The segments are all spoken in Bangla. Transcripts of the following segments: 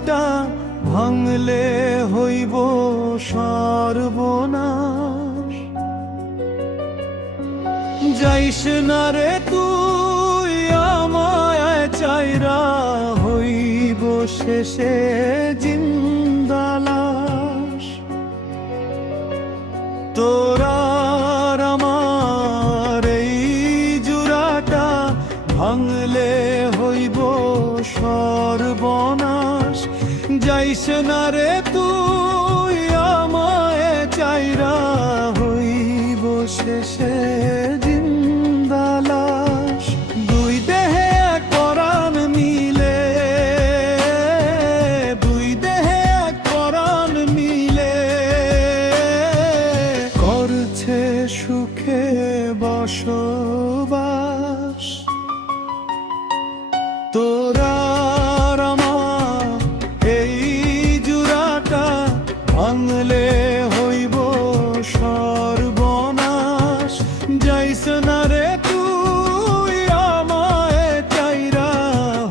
জুড়াটা ভাঙলে হইব সর্বনাশ। যাইস না রে তুই আমায় চাইরা, হইব শেষে জিন্দা লাশ। তোরা আর আমার এই জুড়াটা ভাঙলে হইব সর্বনাশ। যাইস না রে তুই আমায় চাইরা, হইব শেষে জিন্দা লাশ। দুই দেহে এক পরাণ মিলে, দুই দেহে এক পরাণ মিলে করছে সুখে বসবাস। তোরা আর আমার এই জুড়াটা ভাঙলে হইব সর্বনাশ। যাইস না রে তুই আমায় চাইরা,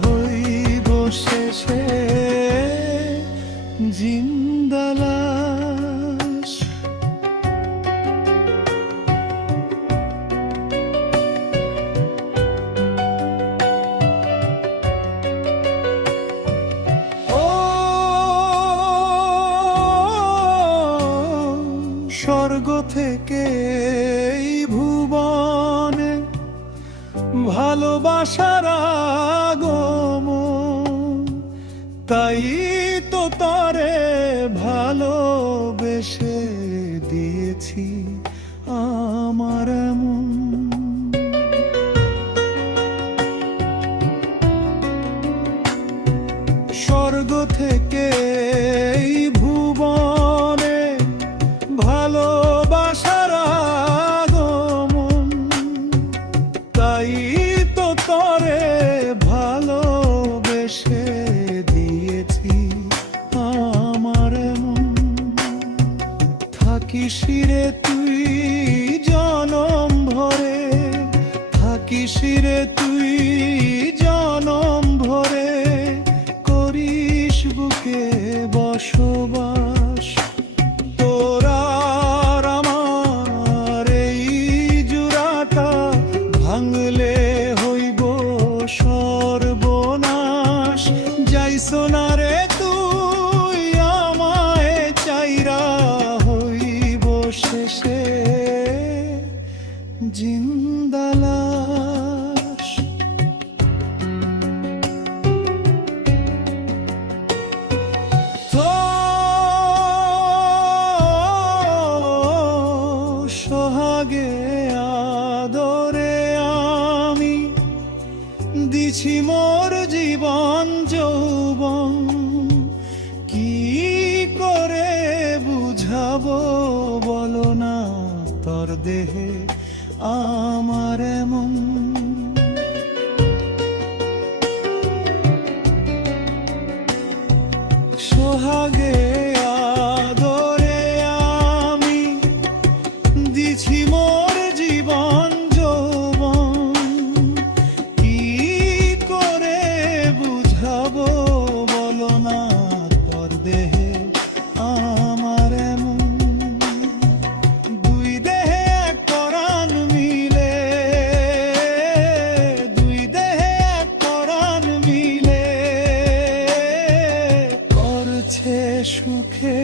হইব শেষে জিন্দা লাশ। স্বর্গ থেকে এই ভুবনে ভালোবাসার আগমন, তাই তো তারে ভালোবেসে দিয়েছি আমার এমন। স্বর্গ থেকে এই ভুবনে ভালোবাসার আগমন, তাই তো তরে ভালোবেসে দিয়েছি আমার এমন। থাকিস রে তুই জনম ভরে, থাকিস রে তুই জনম ভরে, করিস বুকে বসবাস। তোরা আর আমার এই জুড়াটা ভাঙলে হইব সর্বনাশ। যাইস না রে তুই আমায় চাইরা, হইব শেষে জিন্দা লাশ। সোহাগে আদরে আমি দিছি মোর জীবন যৌবন, কি করে বুঝাবো বলো না তোর দেহে আমার এমন। সোহাগে আদরে আমি দিছি মোর জীবন যৌবন, কি করে বুঝাবো বলো না তোর দেহে আমার এমন। দুই দেহে এক পরাণ মিলে, দুই দেহে এক পরাণ মিলে করছে সুখে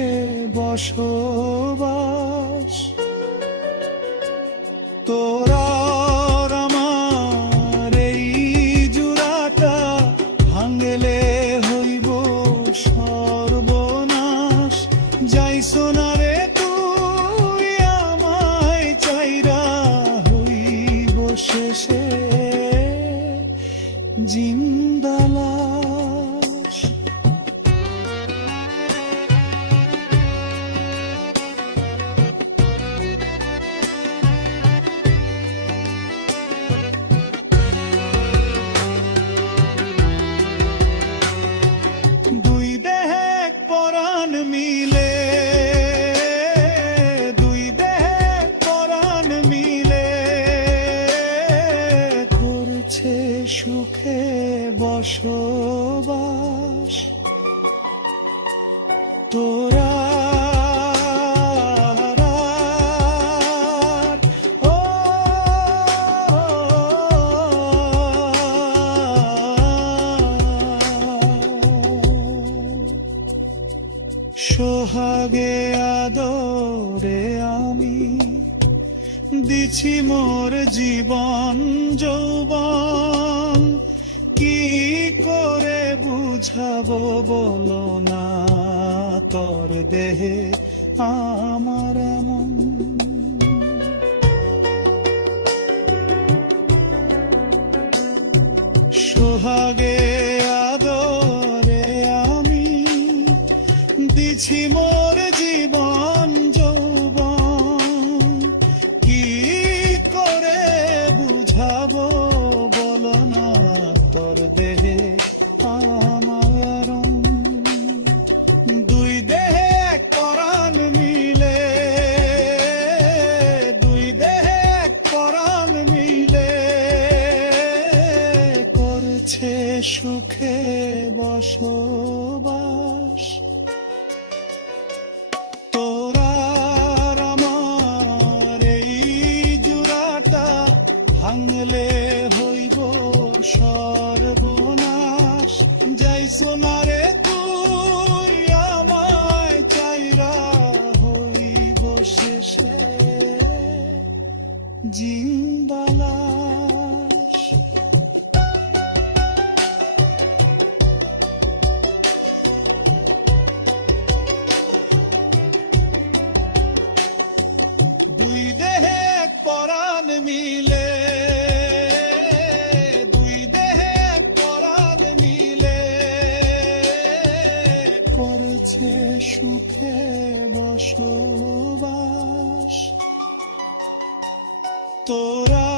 বসবাস। তোরা আর আমার এই জুড়াটা ভাঙলে হইব সর্বনাশ। যাইস না রে তুই আমায় চাইরা, হইব শেষে জিন্দা লাশ। দুই দেহে এক পরাণ মিলে, দুই দেহে এক পরাণ মিলে করছে সুখে বসবাস। তোরা ও সোহাগে আদরে আমি দিছি মোর জীবন যৌবন, কি করে বুঝাবো বলো না, তোর দেহে আমার এমন। সোহাগে আদরে আমি দিছি মোর জীবন যৌবন, কি করে বুঝাবো বলো না, তোর দেহে আমার রং। দুই দেহে এক পরাণ মিলে, দুই দেহে এক পরাণ মিলে করছে সুখে বসবাস। তোরা আর আমার এই জোড়াটা ভাঙলে হইব সর্বনাশ। যাই সোনারে তুই আমায় চাইরা হইব শেষে জিন্দালাশ। দুই দেহে এক পরাণ মিলে, দুই দেহে এক পরাণ মিলে করছে সুখে বসবাস। তোরা